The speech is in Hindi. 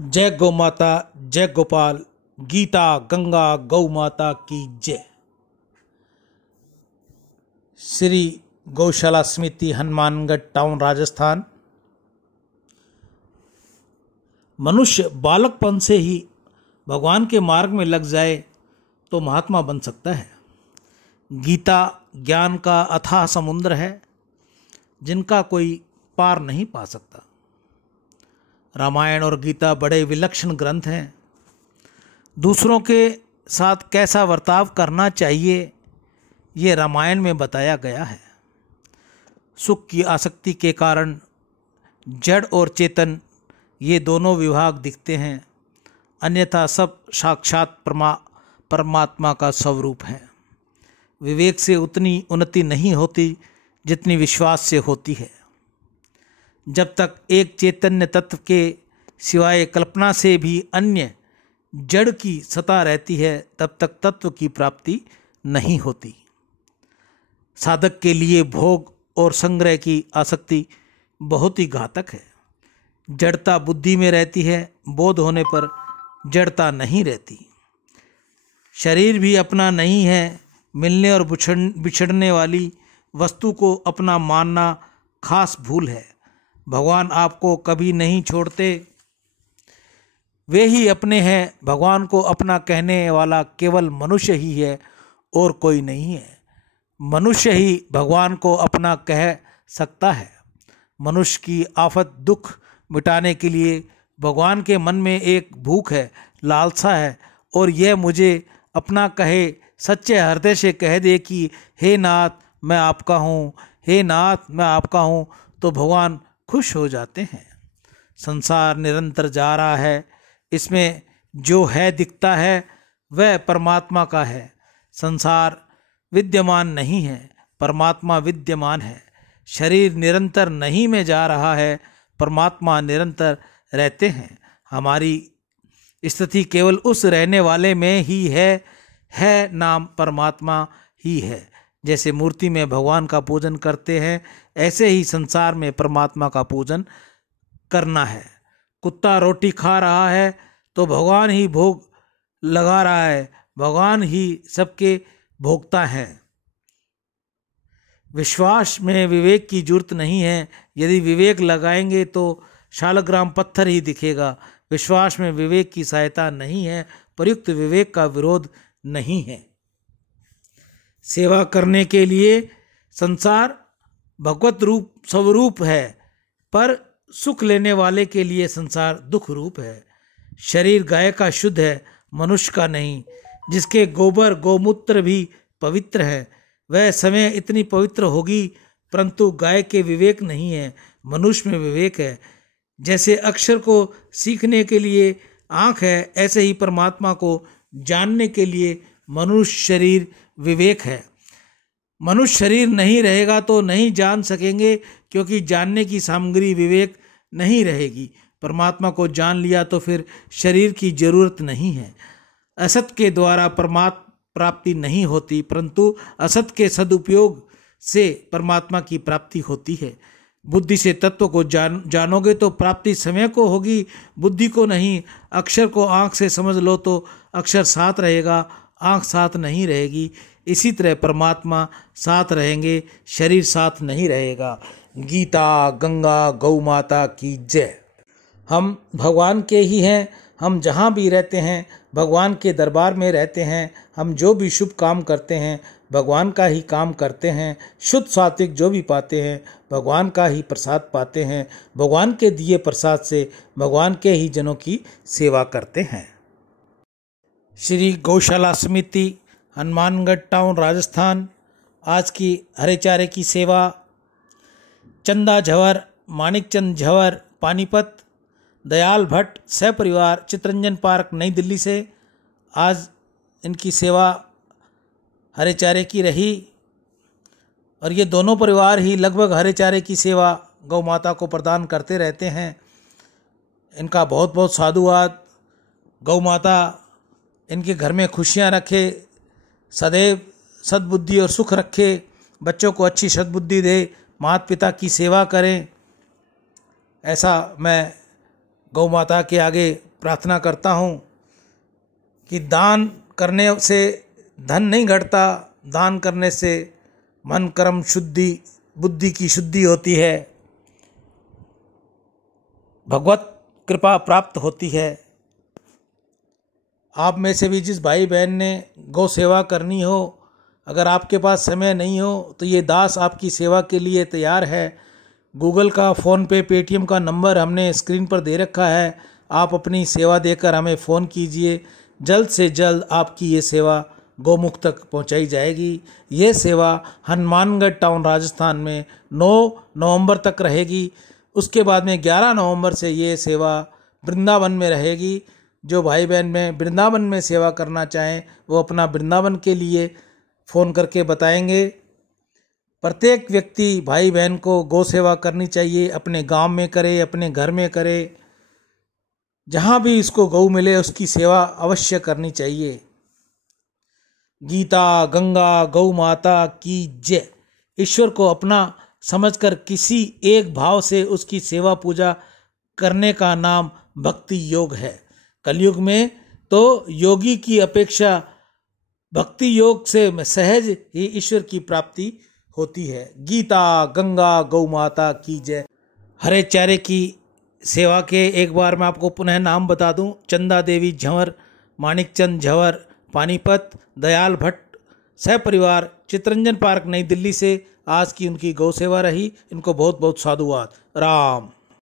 जय गौ माता, जय गोपाल। गीता गंगा गौ माता की जय। श्री गौशाला समिति, हनुमानगढ़ टाउन, राजस्थान। मनुष्य बालकपन से ही भगवान के मार्ग में लग जाए तो महात्मा बन सकता है। गीता ज्ञान का अथाह समुद्र है जिनका कोई पार नहीं पा सकता। रामायण और गीता बड़े विलक्षण ग्रंथ हैं। दूसरों के साथ कैसा बर्ताव करना चाहिए ये रामायण में बताया गया है। सुख की आसक्ति के कारण जड़ और चेतन ये दोनों विभाग दिखते हैं, अन्यथा सब साक्षात परमात्मा का स्वरूप है। विवेक से उतनी उन्नति नहीं होती जितनी विश्वास से होती है। जब तक एक चैतन्य तत्व के सिवाय कल्पना से भी अन्य जड़ की सत्ता रहती है, तब तक तत्व की प्राप्ति नहीं होती। साधक के लिए भोग और संग्रह की आसक्ति बहुत ही घातक है। जड़ता बुद्धि में रहती है, बोध होने पर जड़ता नहीं रहती। शरीर भी अपना नहीं है। मिलने और बिछड़ने वाली वस्तु को अपना मानना खास भूल है। भगवान आपको कभी नहीं छोड़ते, वे ही अपने हैं। भगवान को अपना कहने वाला केवल मनुष्य ही है और कोई नहीं है। मनुष्य ही भगवान को अपना कह सकता है। मनुष्य की आफत दुख मिटाने के लिए भगवान के मन में एक भूख है, लालसा है, और यह मुझे अपना कहे, सच्चे हृदय से कह दे कि हे नाथ मैं आपका हूँ, हे नाथ मैं आपका हूँ, तो भगवान खुश हो जाते हैं। संसार निरंतर जा रहा है, इसमें जो है दिखता है वह परमात्मा का है। संसार विद्यमान नहीं है, परमात्मा विद्यमान है। शरीर निरंतर नहीं में जा रहा है, परमात्मा निरंतर रहते हैं। हमारी स्थिति केवल उस रहने वाले में ही है नाम परमात्मा ही है। जैसे मूर्ति में भगवान का पूजन करते हैं, ऐसे ही संसार में परमात्मा का पूजन करना है। कुत्ता रोटी खा रहा है तो भगवान ही भोग लगा रहा है, भगवान ही सबके भोक्ता हैं। विश्वास में विवेक की जरूरत नहीं है। यदि विवेक लगाएंगे तो शालग्राम पत्थर ही दिखेगा। विश्वास में विवेक की सहायता नहीं है, प्रयुक्त विवेक का विरोध नहीं है। सेवा करने के लिए संसार भगवत रूप स्वरूप है, पर सुख लेने वाले के लिए संसार दुख रूप है। शरीर गाय का शुद्ध है, मनुष्य का नहीं। जिसके गोबर गोमूत्र भी पवित्र है, वह समय इतनी पवित्र होगी, परंतु गाय के विवेक नहीं है, मनुष्य में विवेक है। जैसे अक्षर को सीखने के लिए आँख है, ऐसे ही परमात्मा को जानने के लिए मनुष्य शरीर विवेक है। मनुष्य शरीर नहीं रहेगा तो नहीं जान सकेंगे, क्योंकि जानने की सामग्री विवेक नहीं रहेगी। परमात्मा को जान लिया तो फिर शरीर की जरूरत नहीं है। असत के द्वारा परमात्मा प्राप्ति नहीं होती, परंतु असत के सदुपयोग से परमात्मा की प्राप्ति होती है। बुद्धि से तत्व को जानोगे तो प्राप्ति समय को होगी, बुद्धि को नहीं। अक्षर को आँख से समझ लो तो अक्षर साथ रहेगा, आँख साथ नहीं रहेगी। इसी तरह परमात्मा साथ रहेंगे, शरीर साथ नहीं रहेगा। गीता गंगा गौ माता की जय। हम भगवान के ही हैं। हम जहाँ भी रहते हैं भगवान के दरबार में रहते हैं। हम जो भी शुभ काम करते हैं भगवान का ही काम करते हैं। शुद्ध सात्विक जो भी पाते हैं भगवान का ही प्रसाद पाते हैं। भगवान के दिए प्रसाद से भगवान के ही जनों की सेवा करते हैं। श्री गौशाला समिति, हनुमानगढ़ टाउन, राजस्थान। आज की हरे चारे की सेवा चंदा झंवर, मानिकचंद झंवर, पानीपत, दयाल भट्ट सहपरिवार, चितरंजन पार्क, नई दिल्ली से आज इनकी सेवा हरे चारे की रही। और ये दोनों परिवार ही लगभग हरे चारे की सेवा गौ माता को प्रदान करते रहते हैं। इनका बहुत बहुत साधुवाद। गौ माता इनके घर में खुशियाँ रखे, सदैव सद्बुद्धि और सुख रखे, बच्चों को अच्छी सद्बुद्धि दे, माता पिता की सेवा करें। ऐसा मैं गौ माता के आगे प्रार्थना करता हूँ कि दान करने से धन नहीं घटता, दान करने से मन कर्म शुद्धि बुद्धि की शुद्धि होती है, भगवत कृपा प्राप्त होती है। आप में से भी जिस भाई बहन ने गौ सेवा करनी हो, अगर आपके पास समय नहीं हो तो ये दास आपकी सेवा के लिए तैयार है। गूगल का, फ़ोन पे, पेटीएम का नंबर हमने स्क्रीन पर दे रखा है। आप अपनी सेवा देकर हमें फ़ोन कीजिए, जल्द से जल्द आपकी ये सेवा गौमुख तक पहुंचाई जाएगी। ये सेवा हनुमानगढ़ टाउन राजस्थान में 9 नवंबर तक रहेगी। उसके बाद में 11 नवंबर से ये सेवा वृंदावन में रहेगी। जो भाई बहन में वृंदावन में सेवा करना चाहें वो अपना वृंदावन के लिए फ़ोन करके बताएंगे। प्रत्येक व्यक्ति भाई बहन को गौ सेवा करनी चाहिए, अपने गांव में करे, अपने घर में करे, जहाँ भी इसको गौ मिले उसकी सेवा अवश्य करनी चाहिए। गीता गंगा गौ माता की जय। ईश्वर को अपना समझकर किसी एक भाव से उसकी सेवा पूजा करने का नाम भक्ति योग है। कलयुग में तो योगी की अपेक्षा भक्ति योग से सहज ही ईश्वर की प्राप्ति होती है। गीता गंगा गौ माता की जय। हरे चारे की सेवा के एक बार मैं आपको पुनः नाम बता दूं। चंदा देवी झंवर, मानिकचंद झंवर पानीपत, दयाल भट्ट सहपरिवार चितरंजन पार्क नई दिल्ली से आज की उनकी गौ सेवा रही। इनको बहुत बहुत साधुवाद। राम।